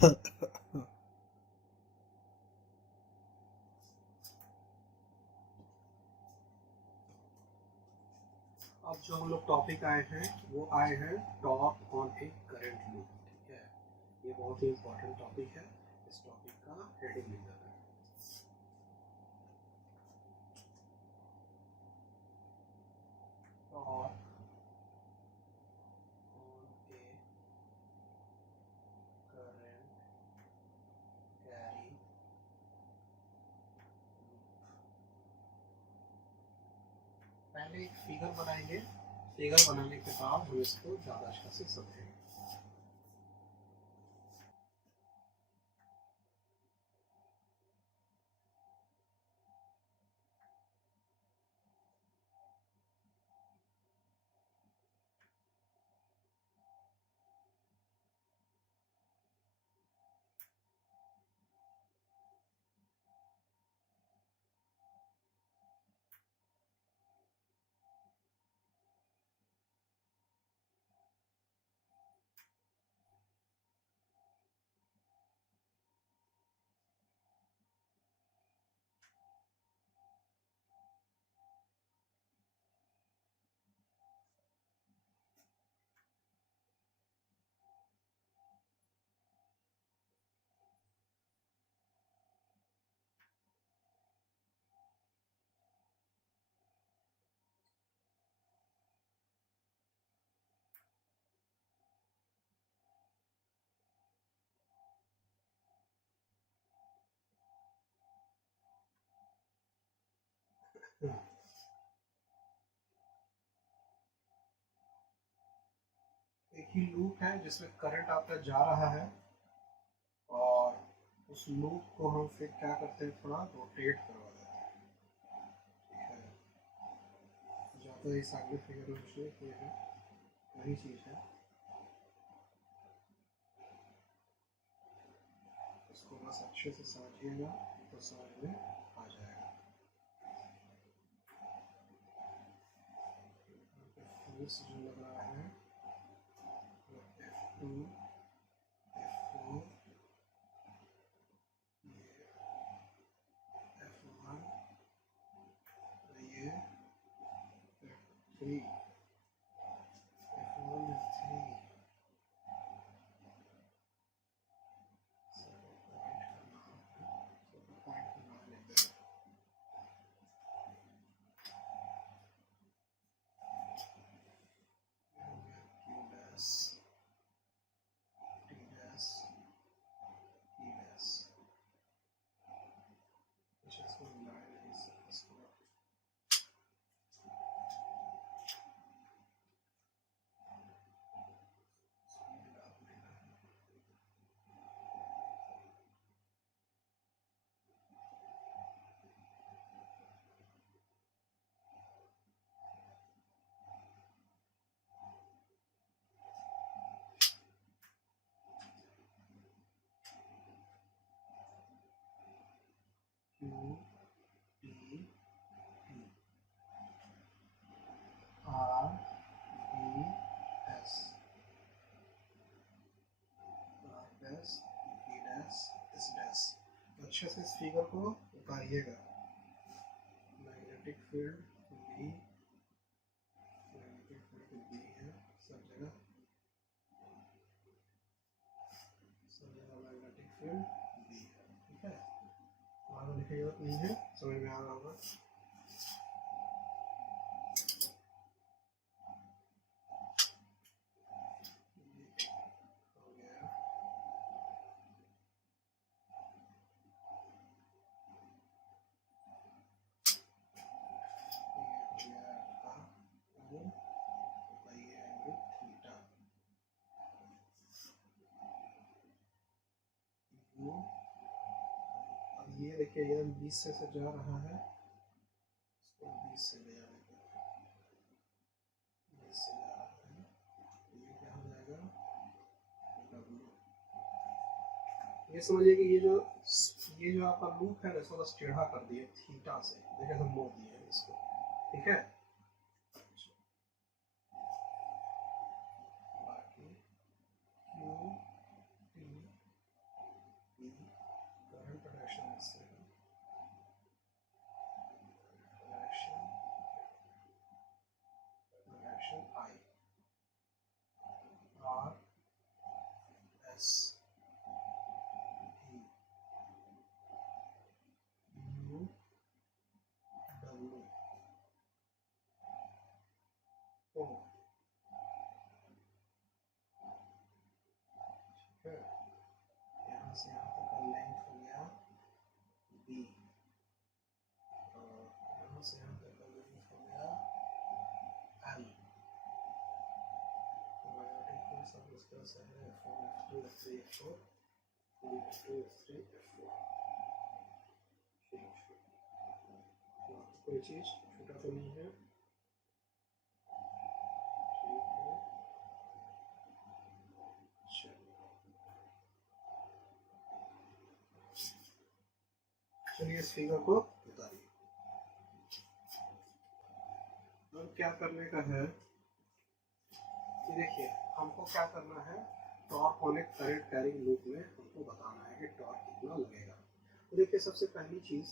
अब जो हम लोग टॉपिक आए हैं वो आए हैं top on A current loop. ठीक है, ये बहुत ही इंपॉर्टेंट टॉपिक है। इस टॉपिक का हेडिंग लिख देना है top on A current carry. पहले एक फिगर बनाएंगे, फिगर बनाने के बाद हम इसको ज़्यादा अच्छा से समझेंगे। एक ही लूप है जिसमें करंट आपका जा रहा है, और उस लूप को हम फिर क्या करते हैं, थोड़ा रोटेट करवा देते हैं। ठीक है, ज़्यादा इस आगे फिगर में कुछ नहीं है, वही चीज़ है। इसको बस अच्छे से समझिएगा तो समझ में आ जाएगा। फोर्स जो लग रहा है वो F2 F4, ये F1, ये F3, F1 F3। पॉइंट का नाम लेते हैं, Q dash T dash E dash, which is one line is इसको Q T T R E S R dash E dash S dash. अच्छे से इस फिगर को उतारिएगा। Magnetic field B, magnetic field B है सब जगह, सब जगह मैग्नेटिक फील्ड B है। ठीक है, आगे लिखने की जरूरत नहीं है, समझ में आ रहा होगा। हो गया, ये हो गया आपका O, ये एंगल थीटा U। अब ये देखिए, ये 20 से जा रहा है, इसको 20 से ले जाने का, 20 से जा रहा है, ये क्या हो जाएगा W। ये समझिए कि ये जो आपका लूप है ना, इसको बस टेढ़ा कर दिए थीटा से, देखिए हम मोड़ दिए हैं इसको। ठीक है, बाकी Q T छोटा सा है, F1 F2 F3 F4, F2 F3 F4। कोई चीज छोटा तो नहीं है, ठीक है। चलिए इस फिगर को उतारिए। अब क्या करने का है कि देखिए हमको क्या करना है, torque on A current carrying loop में हमको बताना है कि टॉर्क कितना लगेगा। तो देखिए सबसे पहली चीज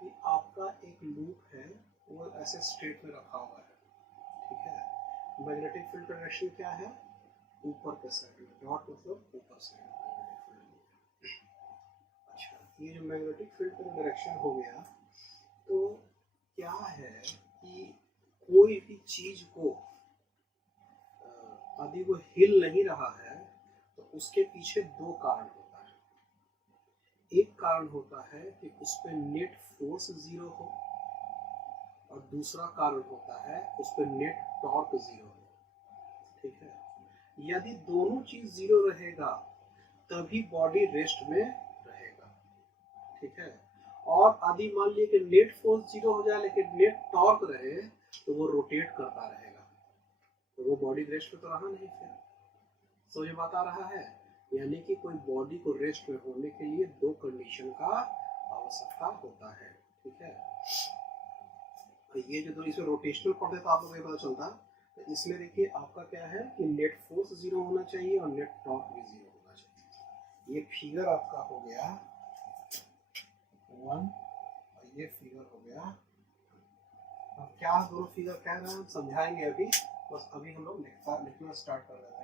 कि आपका एक लूप है वो ऐसे स्ट्रेट में रखा हुआ है, ठीक है। मैग्नेटिक फील्ड का डायरेक्शन क्या है, ऊपर के साइड में, डॉट मतलब ऊपर साइड में मैग्नेटिक फील्ड। अच्छा, ये जो मैग्नेटिक फील्ड का डायरेक्शन हो गया, तो क्या है कि कोई भी चीज को यदि वो हिल नहीं रहा है तो उसके पीछे दो कारण होता है। एक कारण होता है कि उस पर नेट फोर्स जीरो हो, और दूसरा कारण होता है उस पर नेट टॉर्क जीरो हो, ठीक है। यदि दोनों चीज जीरो रहेगा तभी बॉडी रेस्ट में रहेगा, ठीक है। और यदि मान लीजिए कि नेट फोर्स जीरो हो जाए लेकिन नेट टॉर्क रहे तो वो रोटेट करता रहेगा, तो वो बॉडी रेस्ट में तो रहा नहीं फिर। तो ये बता रहा है यानी कि कोई बॉडी को रेस्ट में होने के लिए दो कंडीशन का आवश्यकता होता है, ठीक है। तो ये जो दो इसमें रोटेशनल पढ़ते तो आप लोगों को पता चलता। तो इसमें देखिए आपका क्या है कि नेट फोर्स जीरो होना चाहिए और नेट टॉर्क भी जीरो होना चाहिए। ये फिगर आपका हो गया 1 और ये फिगर हो गया। अब क्या दोनों फिगर कह रहे हैं समझाएंगे अभी, बस अभी हम लोग लिखना स्टार्ट कर देते हैं।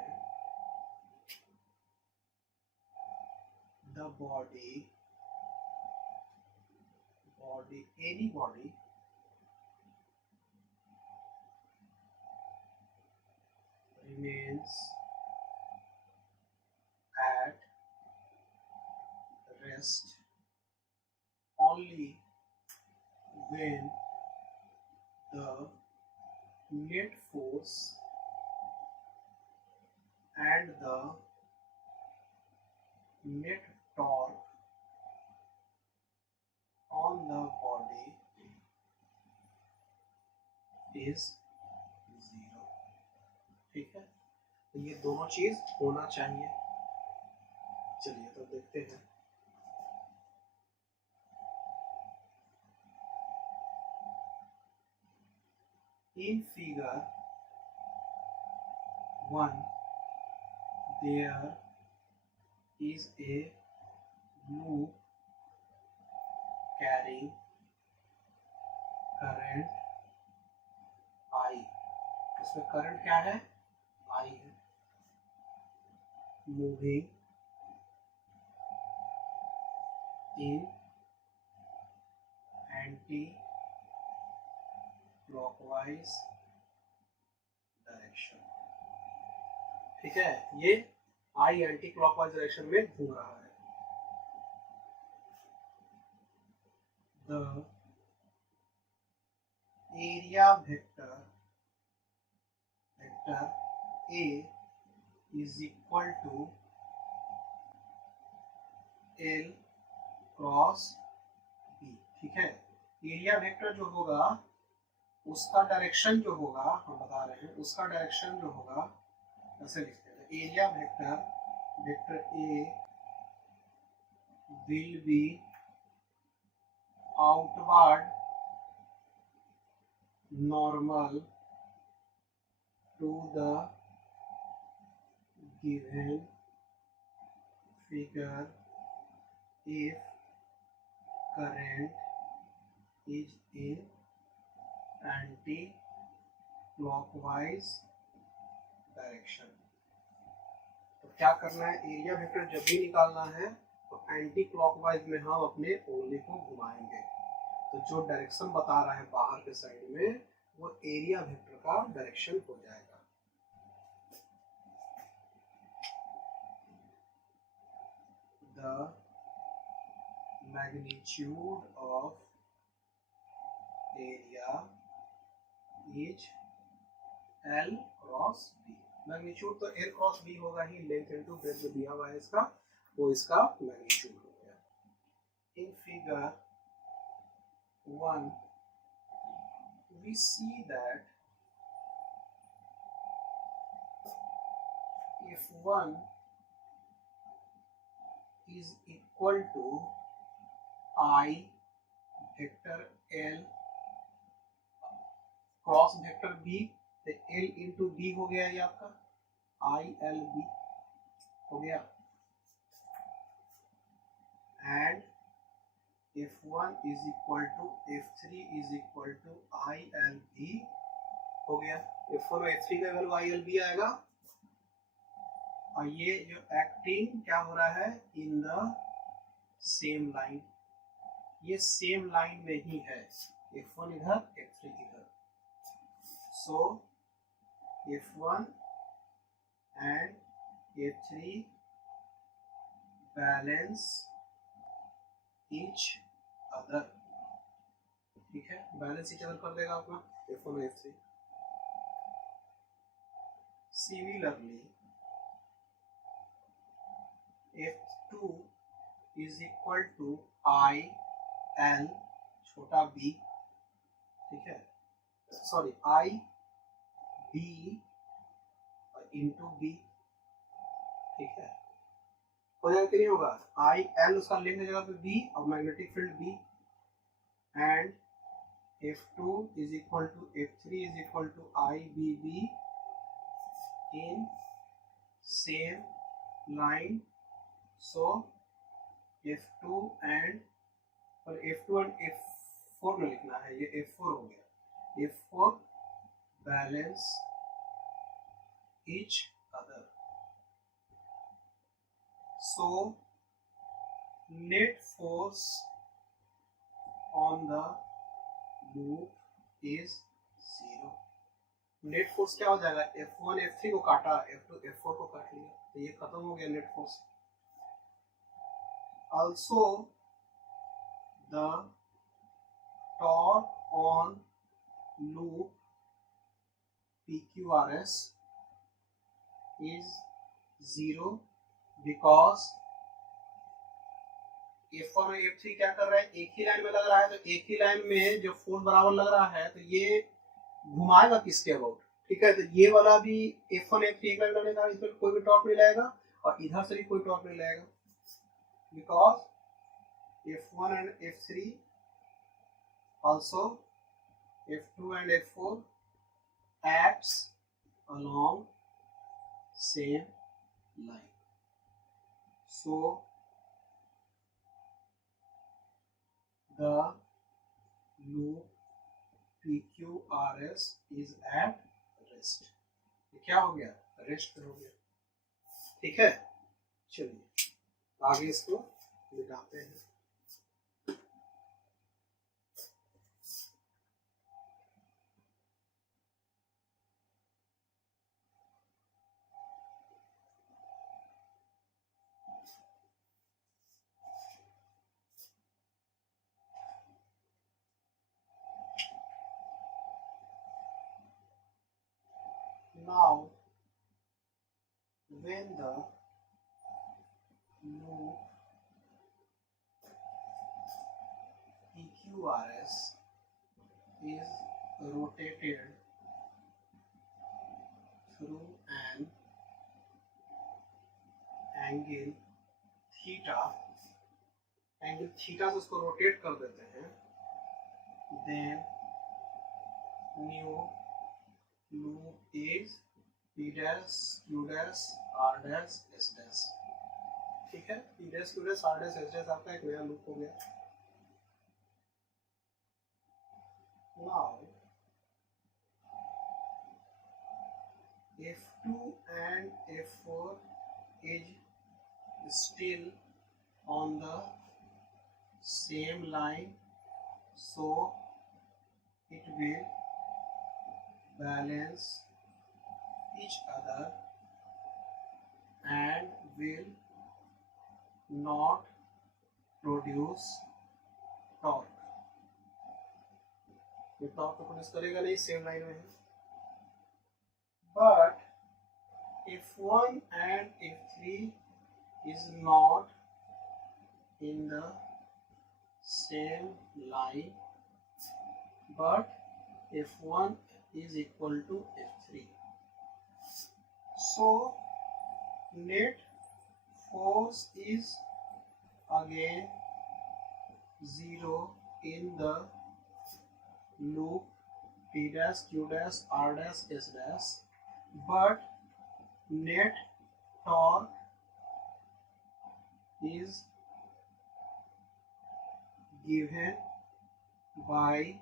The body, any body remains at rest only when the net force and the net torque on the body is zero, ठीक है। तो ये दोनों चीज होना चाहिए। चलिए तो देखते हैं। In figure 1 there is a loop carrying current I। इसमें करंट क्या है, I है। Moving in anti clockwise direction, ठीक है। ये आई एंटी क्लॉकवाइज डायरेक्शन में घूम रहा है। The area vector A is equal to L cross B, ठीक है। एरिया वेक्टर जो होगा उसका डायरेक्शन जो होगा, हम बता रहे हैं उसका डायरेक्शन जो होगा ऐसे लिखते हैं। Area vector A will be outward normal to the given figure if current is in anti-clockwise direction। तो क्या करना है, एरिया वेक्टर जब भी निकालना है तो एंटी क्लॉकवाइज में हम अपने उंगली को घुमाएंगे। तो जो डायरेक्शन बता रहा है बाहर के साइड में वो एरिया वेक्टर का डायरेक्शन हो जाएगा। The magnitude of area is L cross B, magnitude तो एल क्रॉस बी होगा ही, लेंथ इनटू ब्रेथ जो दिया हुआ है इसका, वो इसका मैग्नीट्यूड हो गया। In figure 1 we see that if 1 is equal to I vector L cross vector B, तो L इंटू बी हो गया ये आपका ILB हो गया, and F1 is equal to F3 is equal to ILB हो गया। F1 और F3 का वैल्यू ILB आएगा, और ये जो एक्टिंग क्या हो रहा है इन द सेम लाइन, ये सेम लाइन में ही है, F1 इधर F3 इधर। सो F1 and F3 balance each other, ठीक है, बैलेंस ईच अदर कर देगा अपना F1 और F3। Similarly F2 is equal to IL छोटा b, ठीक है, सॉरी IB इंटू बी, ठीक है, हो जाएगा कि नहीं होगा, IL उसका लेंथ की जगह पे B और magnetic field B, and F2 is equal to F3 is equal to IBB in same line, so F2 and F4 में लिखना है, ये F4 हो गया, F4 balance each other, so net force on the loop is 0। Net force क्या हो जाएगा, F1 F3 को काटा, F2 F4 को काट लिया, तो ये खत्म हो गया net force. Also the torque on loop PQRS is 0 because F1 और F3 क्या कर रहा है, एक ही लाइन में लग रहा है, तो एक ही लाइन में जो फोर्स बराबर लग रहा है तो ये घुमाएगा किसके अबाउट, ठीक है, तो ये वाला भी F1 F3 एक लाइन में लगेगा, इसमें कोई भी टॉर्क नहीं लगेगा और इधर से भी कोई टॉर्क नहीं लगेगा, because F1 and F3 also F2 and F4 acts along same line, so the loop PQRS is at rest, क्या हो गया, रेस्ट हो गया, ठीक है। चलिए आगे इसको मिटाते हैं। Now when the loop PQRS is rotated through an angle theta, angle theta से उसको रोटेट कर देते हैं, then new loop is P dash Q dash R dash S dash, ठीक है, P dash Q dash R dash S dash आपका एक नया लूप हो गया। Now F2 and F4 is still on the same line, so it will balance each other and will not produce torque, ये torque तो produce करेगा नहीं, same line में है, but F1 and F3 is not in the same line, but F1 is equal to F3. So net force is again 0 in the loop P dash, Q dash, R dash, S dash, but net torque is given by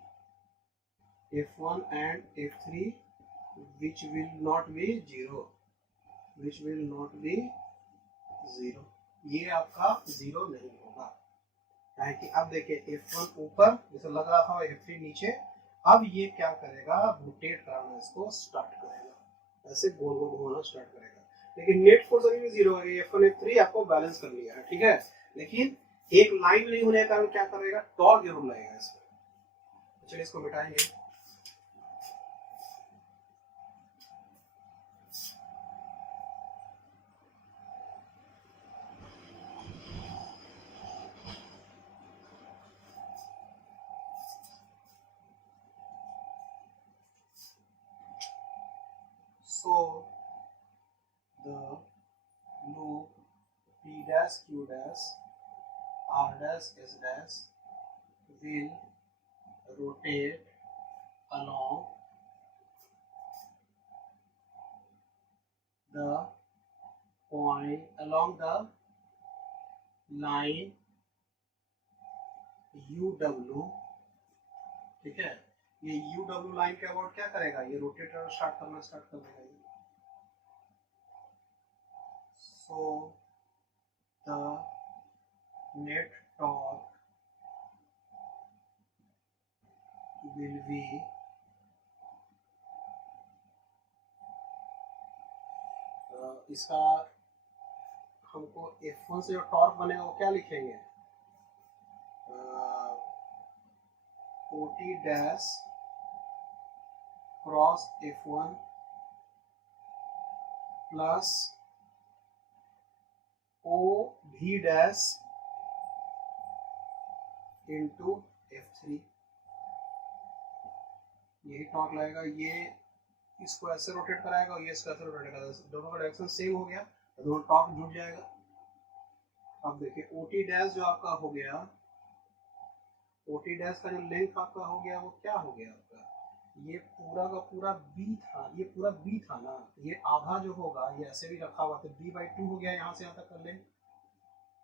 F1 and F3, which will not be 0, which will not be 0. ये आपका 0 नहीं होगा, है कि अब देखिए F1 ऊपर जैसे लग रहा था, F3 नीचे. अब ये क्या करेगा, रोटेट करना इसको स्टार्ट करेगा, ऐसे गोल गोल घूमना स्टार्ट करेगा. लेकिन नेट फोर्स अभी भी 0 है. F1 F3 आपको बैलेंस कर लिया है, ठीक है. लेकिन एक लाइन नहीं होने के कारण क्या करेगा, टॉर्क जरूर लगेगा इसमें. चलिए इसको मिटाएंगे. So the loop P dash, Q dash, R dash, S dash will rotate along the point, along the line UW, ठीक है. ये UW लाइन के अबाउट क्या करेगा, ये रोटेटर स्टार्ट करना स्टार्ट कर देगा. So the net torque will be इसका हमको F1 से जो टॉर्क बनेगा वो क्या लिखेंगे, OT dash cross F1 plus OV dash into F3. यही टॉर्क लगेगा. ये इसको ऐसे रोटेट कराएगा और ये इसको ऐसे रोटेट कराएगा. दोनों का डायरेक्शन सेम हो गया तो दोनों टॉर्क जुड़ जाएगा. अब देखिए OT डैश जो आपका हो गया, OT डैश का जो लेंथ आपका हो गया वो क्या हो गया आपका, ये पूरा का पूरा B था, ये पूरा B था ना, ये आधा जो होगा ये ऐसे भी रखा हुआ था, B/2 हो गया. यहाँ से यहाँ तक कर लें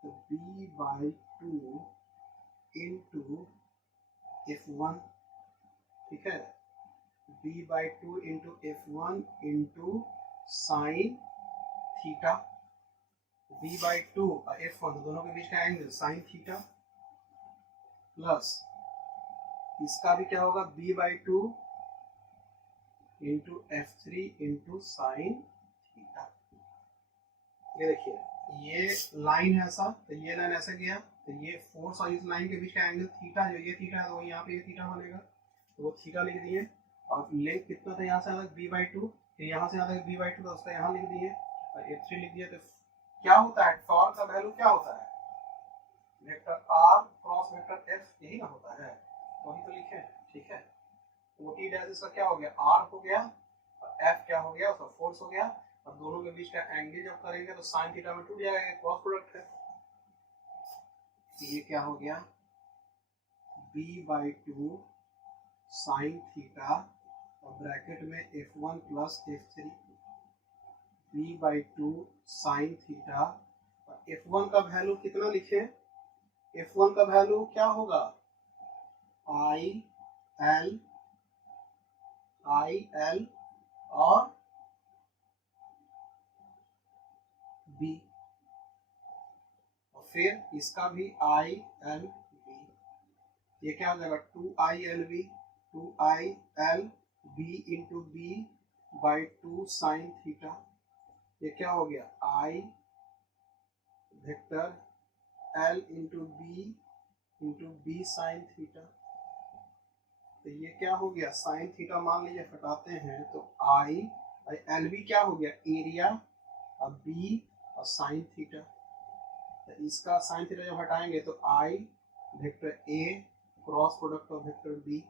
तो B/2 इंटू F1, ठीक है. B/2 into F1 into sine theta. B/2 और F1 दोनों के बीच का एंगल साइन थीटा, प्लस इसका भी क्या होगा, B/2 into F3 into sine theta. ये देखिए ये लाइन है ऐसा, तो ये लाइन ऐसा गया, तो ये फोर्स और इस लाइन के बीच का एंगल थीटा, जो ये थीटा है तो यहाँ पे ये थीटा बनेगा, तो वो थीटा लिख दिए. और लेंथ कितना था, यहाँ से यहाँ तक B/2, फिर यहाँ से यहाँ तक B/2 था, उसका यहाँ लिख दिए और F3 लिख दिया. तो क्या होता है, टॉर्क का वैल्यू क्या होता है, vector R cross vector F, यही ना होता है, तो वही तो लिखे, ठीक है. OT डैश इसका क्या हो गया, R हो गया, और F क्या हो गया, उसका फोर्स हो गया, और दोनों के बीच का एंगल जब करेंगे तो साइन थीटा में टूट जाएगा, क्रॉस प्रोडक्ट है. ये क्या हो गया, B/2 साइन थीटा और ब्रैकेट में F1 plus F3, B/2 sine theta. F1 का वैल्यू कितना लिखे, F1 का वैल्यू क्या होगा, IL और B, और फिर इसका भी ILB. ये क्या हो जाएगा, 2ILB into B/2 sine theta. ये क्या हो गया, I vector L into B sine theta. तो ये क्या हो गया, साइन थीटा मान लीजिए हटाते हैं तो LB क्या हो गया, एरिया अब बी और साइन थीटा, तो इसका साइन थीटा जब हटाएंगे तो I vector A cross product of vector B,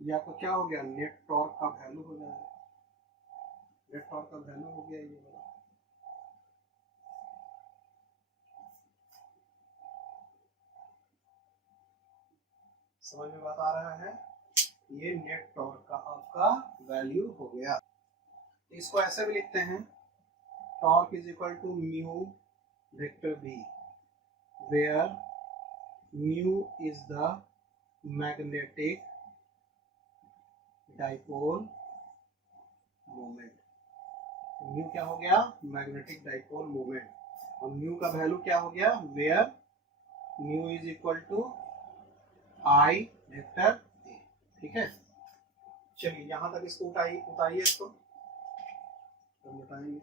ये आपका क्या हो गया, नेट टॉर्क का वैल्यू हो जाएगा। नेट टॉर्क का वैल्यू हो गया ये वाला। समझ में बात आ रहा है, ये नेट टॉर्क का आपका वैल्यू हो गया। इसको ऐसे भी लिखते हैं, torque is equal to mu vector B, where mu is the magnetic dipole moment. Mu क्या हो गया, मैग्नेटिक डाइपोल मोमेंट, और म्यू का वैल्यू क्या हो गया, where mu is equal to I vector A. ठीक है, चलिए यहां तक इसको उतारिए इसको, तो बताएंगे।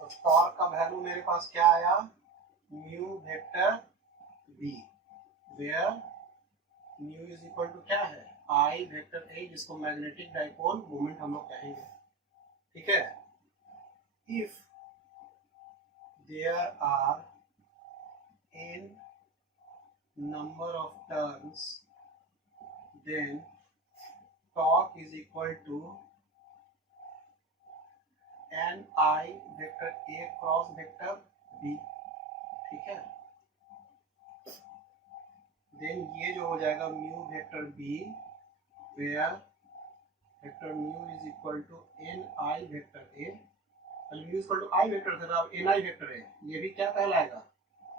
तो टॉर्क का वैल्यू मेरे पास क्या आया, mu vector B, where mu is equal to क्या है, आई वेक्टर ए, जिसको मैग्नेटिक डाइपोल मोमेंट हम लोग कहेंगे। ठीक है, if there are n number of turns, then torque is equal to n I vector a cross vector b। ठीक है, देन ये जो हो जाएगा mu vector b, where vector mu is equal to n I vector a, mu equal to i vector था, अब n I vector a, ये भी क्या कहलाएगा,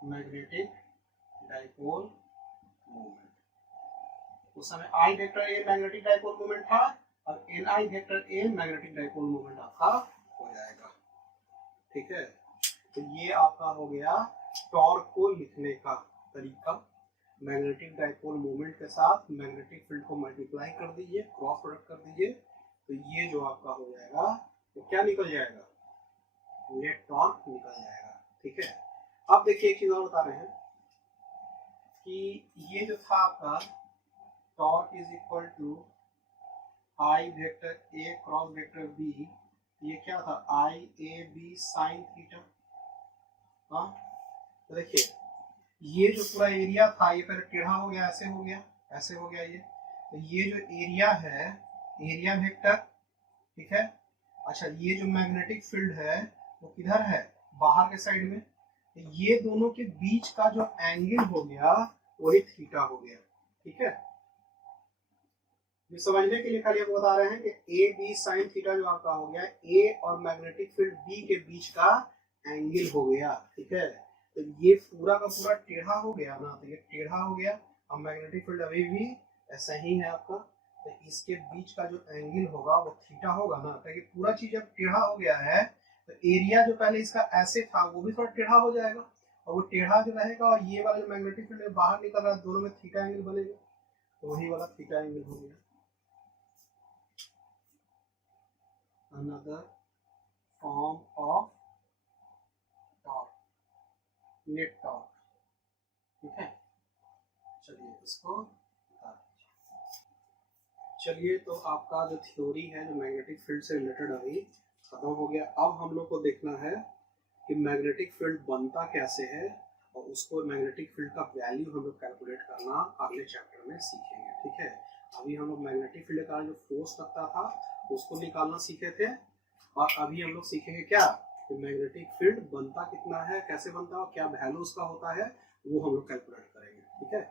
मैग्नेटिक डाइपोल मोमेंट। उस समय I vector A magnetic dipole moment था, और N I vector A magnetic dipole moment आपका हो जाएगा। ठीक है, तो ये आपका हो गया टॉर्क को लिखने का तरीका। मैग्नेटिक डाइपोल मोमेंट के साथ मैग्नेटिक फील्ड को मल्टीप्लाई कर दीजिए, क्रॉस प्रोडक्ट कर दीजिए, तो ये जो आपका हो जाएगा तो क्या निकल जाएगा, नेट टॉर्क निकल जाएगा। ठीक है, अब देखिए एक चीज और बता रहे हैं कि ये जो था आपका torque is equal to I vector A cross vector B, ये क्या था, I A B sine theta. हाँ, तो देखिए ये जो पूरा एरिया था ये पहले टेढ़ा हो गया, ऐसे हो गया, ऐसे हो गया ये, तो ये जो एरिया है, एरिया वेक्टर। ठीक है, अच्छा ये जो मैग्नेटिक फील्ड है वो किधर है, बाहर के साइड में, तो ये दोनों के बीच का जो एंगल हो गया वही थीटा हो गया। ठीक है, ये समझने के लिए खाली आपको बता रहे हैं कि ए बी साइन थीटा जो आपका हो गया, ए और मैग्नेटिक फील्ड बी के बीच का एंगल हो गया। ठीक है, तो ये पूरा का पूरा टेढ़ा हो गया ना, तो ये टेढ़ा हो गया, और मैग्नेटिक फील्ड अभी भी ऐसा ही है आपका, तो इसके बीच का जो एंगल होगा वो थीटा होगा ना, क्योंकि पूरा चीज जब टेढ़ा हो गया है तो एरिया जो पहले इसका ऐसे था वो भी थोड़ा टेढ़ा हो जाएगा, और वो टेढ़ा जो रहेगा और ये वाला जो मैग्नेटिक फील्ड बाहर निकल रहा है, दोनों में थीटा एंगल बनेगा, तो वही वाला थीटा एंगल हो गया। Another form of torque, net torque. ठीक है, चलिए इसको बता दीजिए। चलिए तो आपका जो थ्योरी है जो मैग्नेटिक फील्ड से रिलेटेड अभी खत्म हो गया। अब हम लोग को देखना है कि मैग्नेटिक फील्ड बनता कैसे है, और उसको मैग्नेटिक फील्ड का वैल्यू हम लोग कैलकुलेट करना अगले चैप्टर में सीखेंगे। ठीक है, अभी हम लोग मैग्नेटिक फील्ड का जो फोर्स लगता था उसको निकालना सीखे थे, और अभी हम लोग सीखेंगे क्या कि मैग्नेटिक फील्ड बनता कितना है, कैसे बनता है, और क्या वैल्यू उसका होता है, वो हम लोग कैलकुलेट करेंगे। ठीक है।